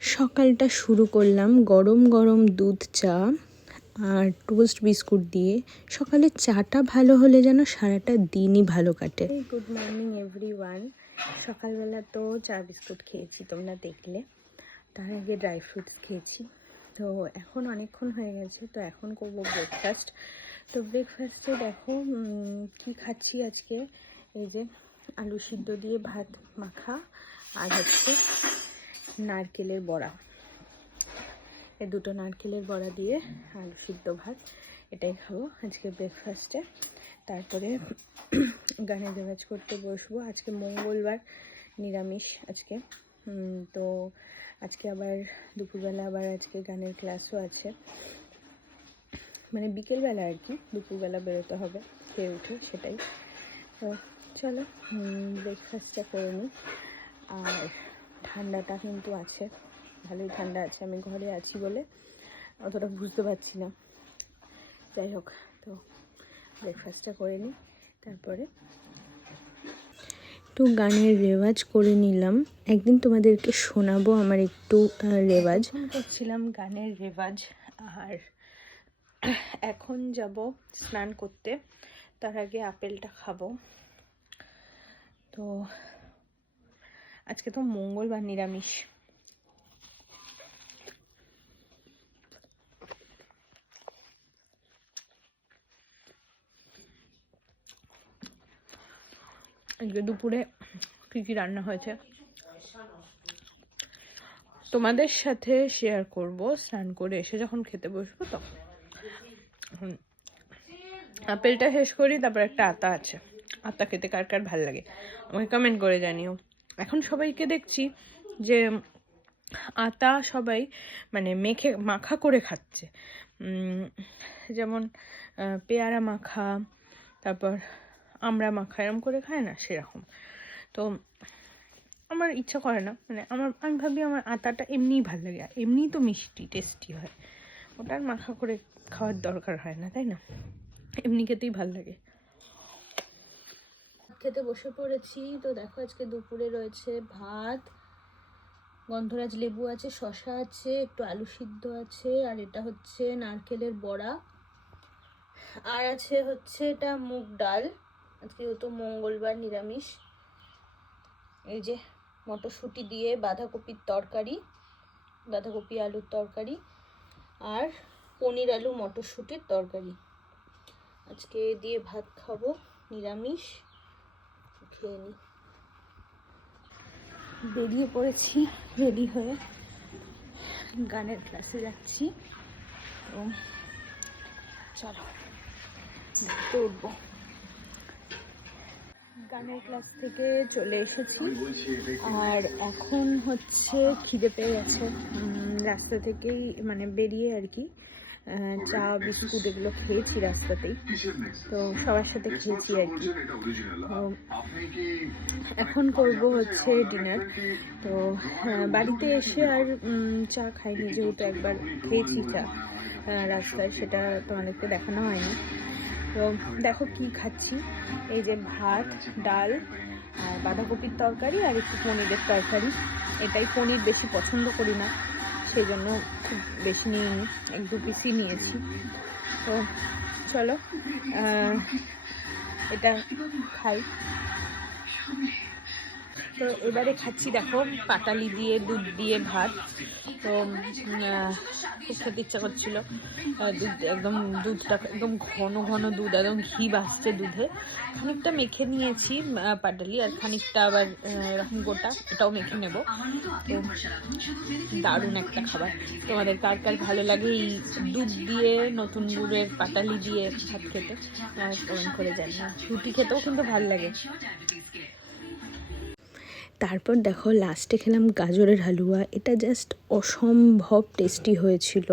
সকালটা শুরু করলাম গরম গরম দুধ চা আর টোস্ট বিস্কুট দিয়ে। সকালে চাটা ভালো হলে যেন সারাটা দিনই ভালো কাটে। গুড মর্নিং এভরি ওয়ান সকালবেলা তো চা বিস্কুট খেয়েছি, তোমরা দেখলে। তার আগে ড্রাই ফ্রুটস খেয়েছি। তো এখন অনেকক্ষণ হয়ে গেছে, তো এখন করব ব্রেকফাস্ট তো ব্রেকফাস্টে দেখো কি খাচ্ছি আজকে? এই যে আলু সিদ্ধ দিয়ে ভাত মাখা আর হচ্ছে নারকেলের বড়া। এই দুটো নারকেলের বড়া দিয়ে আলু সিদ্ধ ভাত, এটাই খাব আজকে ব্রেকফাস্টে তারপরে গানের রেওয়াজ করতে বসবো। আজকে মঙ্গলবার, নিরামিষ আজকে। তো আজকে আবার দুপুরবেলা আবার আজকে গানের ক্লাসও আছে। মানে বিকেলবেলা আর কি, দুপুরবেলা বেরোতে হবে, খেয়ে উঠে সেটাই। তো চলো ব্রেকফাস্টটা করে নিই। আর ঠান্ডাটা কিন্তু আছে। ভালোই ঠান্ডা আছে, আমি ঘরে আছি বলে অতটা বুঝতে পারছি না। যাই হোক, তো ব্রেকফাস্টটা করে নিই তারপরে একটু গানের রেওয়াজ করে নিলাম। একদিন তোমাদেরকে শোনাবো আমার একটু রেওয়াজ। করছিলাম গানের রেওয়াজ, আর এখন যাব স্নান করতে। তার আগে আপেলটা খাব। তো আজকে তো মঙ্গলবার নিরামিষ। আজকে দুপুরে কী কী রান্না হয়েছে? তোমাদের সাথে শেয়ার করব, স্নান করে এসে যখন খেতে বসবো তখন। আপেলটা শেষ করি, তারপর একটা আতা আছে। আতা খেতে কার কার ভালো লাগে? আমাকে কমেন্ট করে জানিও। এখন সবাইকে দেখছি যে আতা সবাই মানে মেখে, মাখা করে খাচ্ছে। যেমন পেয়ারা মাখা, তারপর আমরা মাখা, এরম করে খায় না? সেরকম। তো আমার ইচ্ছা করে না। মানে আমার, আমি ভাবি আমার আতাটা এমনিই ভালো লাগে। এমনিই তো মিষ্টি টেস্টি হয়। ওটা মাখা করে খাওয়ার দরকার হয় না, তাই না? এমনি খেতেই ভালো লাগে। খেতে বসে পড়েছি। তো দেখো আজকে দুপুরে রয়েছে ভাত, গন্ধরাজ লেবু আছে শশা আছে, একটু আলু সিদ্ধ আছে, আর এটা হচ্ছে নারকেলের বড়া। আর আছে হচ্ছে এটা মুগ ডাল। আজকে তো মঙ্গলবার নিরামিষ, এই যে মটরশুঁটি দিয়ে বাঁধাকপির তরকারি, বাঁধাকপি আলুর তরকারি, আর পনির আলু মটরশুঁটির তরকারি। আজকে দিয়ে ভাত খাব, নিরামিষ। খেয়ে নিই বেরিয়ে পড়েছি রেডি হয়ে গানের ক্লাসে যাচ্ছি। তো চলো দেখতে উঠবো। গানের ক্লাস থেকে চলে এসেছি। আর এখন হচ্ছে খিদে পেয়ে গেছে। রাস্তা থেকেই মানে বেরিয়ে আর কি চা বিস্কুট এগুলো খেয়েছি রাস্তাতেই। তো সবার সাথে খেয়েছি আর কি। তো এখন করব হচ্ছে ডিনার তো বাড়িতে এসে আর চা খাইনি যেহেতু একবার খেয়েছি চা রাস্তায় সেটা তোমাদেরকে দেখানো হয়নি। তো দেখো কি খাচ্ছি। এই যে ভাত ডাল আর বাঁধাকপির তরকারি আর একটু পনিরের তরকারি। এটাই পনির বেশি পছন্দ করি না। সেই জন্য খুব বেশি নিয়ে এক দু পিসই নিয়েছি। তো চলো এটা খাই। তো এবারে খাচ্ছি দেখো, পাতালি দিয়ে, দুধ দিয়ে, ভাত। তো খুব খেতে ইচ্ছা করছিল। দুধ একদম দুধটা একদম ঘন ঘন দুধ, একদম ঘি বাসছে দুধে। খানিকটা মেখে নিয়েছি পাটালি, আর খানিকটা আবার এরকম গোটা এটাও মেখে নেব। তো দারুণ একটা খাবার। তোমাদের কার কার ভালো লাগে এই দুধ দিয়ে, নতুন গুড়ের পাটালি দিয়ে ভাত খেতে? কমেন্ট করে জানিও। রুটি খেতেও কিন্তু ভালো লাগে। তারপর দেখো লাস্টে খেলাম গাজরের হালুয়া। এটা জাস্ট অসম্ভব টেস্টি হয়েছিল।